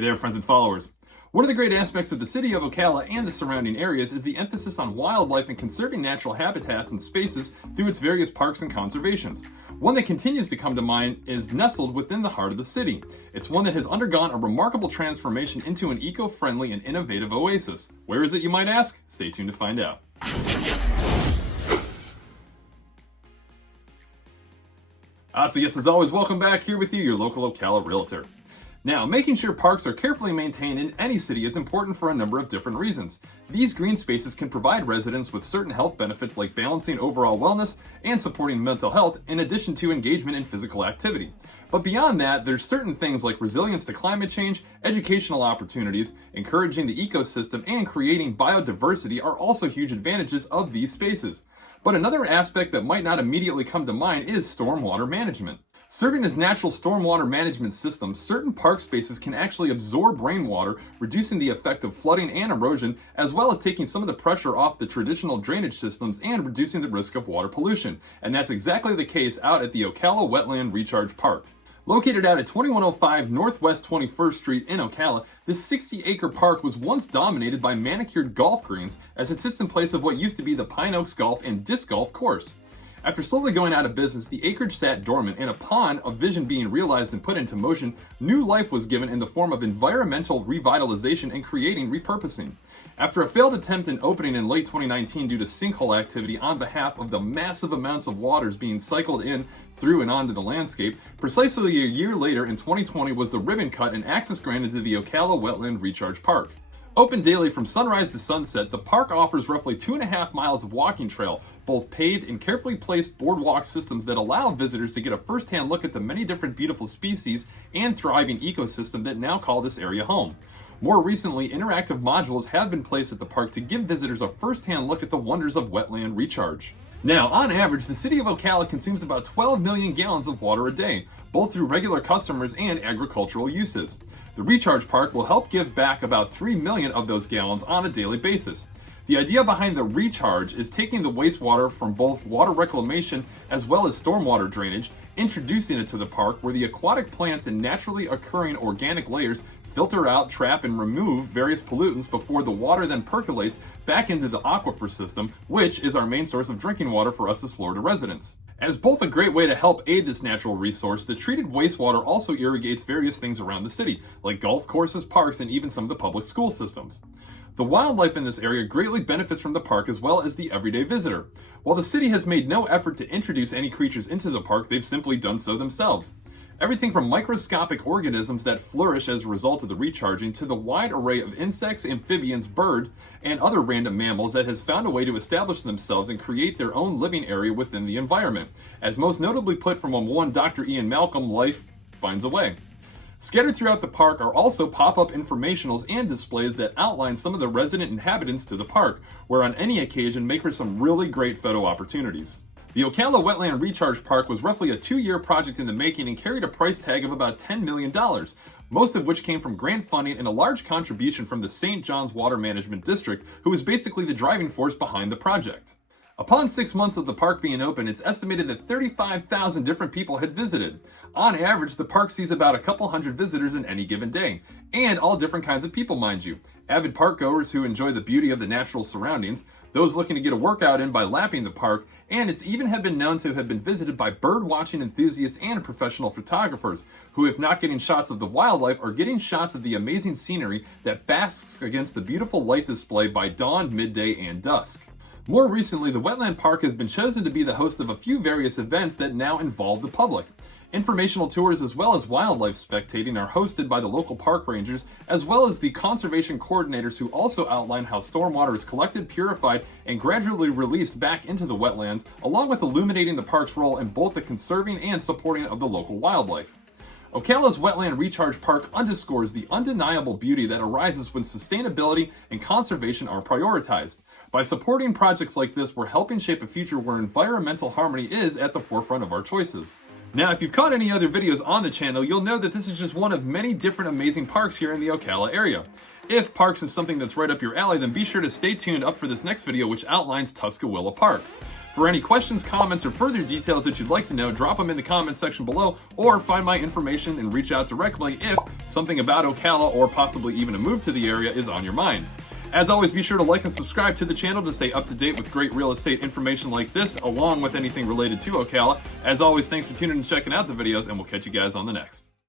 Hey there, friends and followers. One of the great aspects of the City of Ocala and the surrounding areas is the emphasis on wildlife and conserving natural habitats and spaces through its various parks and conservations. One that continues to come to mind is nestled within the heart of the city. It's one that has undergone a remarkable transformation into an eco-friendly and innovative oasis. Where is it, you might ask? Stay tuned to find out. So yes, as always, welcome back. Here with you, your local Ocala realtor. Now, making sure parks are carefully maintained in any city is important for a number of different reasons. These green spaces can provide residents with certain health benefits like balancing overall wellness and supporting mental health, in addition to engagement in physical activity. But beyond that, there's certain things like resilience to climate change, educational opportunities, encouraging the ecosystem, and creating biodiversity are also huge advantages of these spaces. But another aspect that might not immediately come to mind is stormwater management. Serving as natural stormwater management systems, certain park spaces can actually absorb rainwater, reducing the effect of flooding and erosion, as well as taking some of the pressure off the traditional drainage systems and reducing the risk of water pollution. And that's exactly the case out at the Ocala Wetland Recharge Park. Located out at 2105 Northwest 21st Street in Ocala, this 60-acre park was once dominated by manicured golf greens as it sits in place of what used to be the Pine Oaks Golf and Disc Golf course. After slowly going out of business, the acreage sat dormant, and upon a vision being realized and put into motion, new life was given in the form of environmental revitalization and creating repurposing. After a failed attempt in opening in late 2019 due to sinkhole activity on behalf of the massive amounts of waters being cycled in, through, and onto the landscape, precisely a year later in 2020 was the ribbon cut and access granted to the Ocala Wetland Recharge Park. Open daily from sunrise to sunset, the park offers roughly 2.5 miles of walking trail, both paved and carefully placed boardwalk systems that allow visitors to get a first-hand look at the many different beautiful species and thriving ecosystem that now call this area home. More recently, interactive modules have been placed at the park to give visitors a first-hand look at the wonders of wetland recharge. Now, on average, the City of Ocala consumes about 12 million gallons of water a day, both through regular customers and agricultural uses. The Recharge Park will help give back about 3 million of those gallons on a daily basis. The idea behind the recharge is taking the wastewater from both water reclamation as well as stormwater drainage, introducing it to the park where the aquatic plants and naturally occurring organic layers filter out, trap, and remove various pollutants before the water then percolates back into the aquifer system, which is our main source of drinking water for us as Florida residents. As both a great way to help aid this natural resource, the treated wastewater also irrigates various things around the city, like golf courses, parks, and even some of the public school systems. The wildlife in this area greatly benefits from the park as well as the everyday visitor. While the city has made no effort to introduce any creatures into the park, they've simply done so themselves. Everything from microscopic organisms that flourish as a result of the recharging to the wide array of insects, amphibians, birds, and other random mammals that has found a way to establish themselves and create their own living area within the environment. As most notably put from one Dr. Ian Malcolm, life finds a way. Scattered throughout the park are also pop-up informationals and displays that outline some of the resident inhabitants to the park, where on any occasion make for some really great photo opportunities. The Ocala Wetland Recharge Park was roughly a 2-year project in the making and carried a price tag of about $10 million, most of which came from grant funding and a large contribution from the St. John's Water Management District, who was basically the driving force behind the project. Upon 6 months of the park being open, it's estimated that 35,000 different people had visited. On average, the park sees about a couple hundred visitors in any given day, and all different kinds of people, mind you. Avid park goers who enjoy the beauty of the natural surroundings, those looking to get a workout in by lapping the park, and it's even have been known to have been visited by bird watching enthusiasts and professional photographers, who, if not getting shots of the wildlife, are getting shots of the amazing scenery that basks against the beautiful light display by dawn, midday, and dusk. More recently, the Wetland Park has been chosen to be the host of a few various events that now involve the public. Informational tours as well as wildlife spectating are hosted by the local park rangers, as well as the conservation coordinators who also outline how stormwater is collected, purified, and gradually released back into the wetlands, along with illuminating the park's role in both the conserving and supporting of the local wildlife. Ocala's Wetland Recharge Park underscores the undeniable beauty that arises when sustainability and conservation are prioritized. By supporting projects like this, we're helping shape a future where environmental harmony is at the forefront of our choices. Now, if you've caught any other videos on the channel, you'll know that this is just one of many different amazing parks here in the Ocala area. If parks is something that's right up your alley, then be sure to stay tuned up for this next video, which outlines Tuscaloosa Park. For any questions, comments, or further details that you'd like to know, drop them in the comments section below, or find my information and reach out directly if something about Ocala or possibly even a move to the area is on your mind. As always, be sure to like and subscribe to the channel to stay up to date with great real estate information like this, along with anything related to Ocala. As always, thanks for tuning in and checking out the videos, and we'll catch you guys on the next.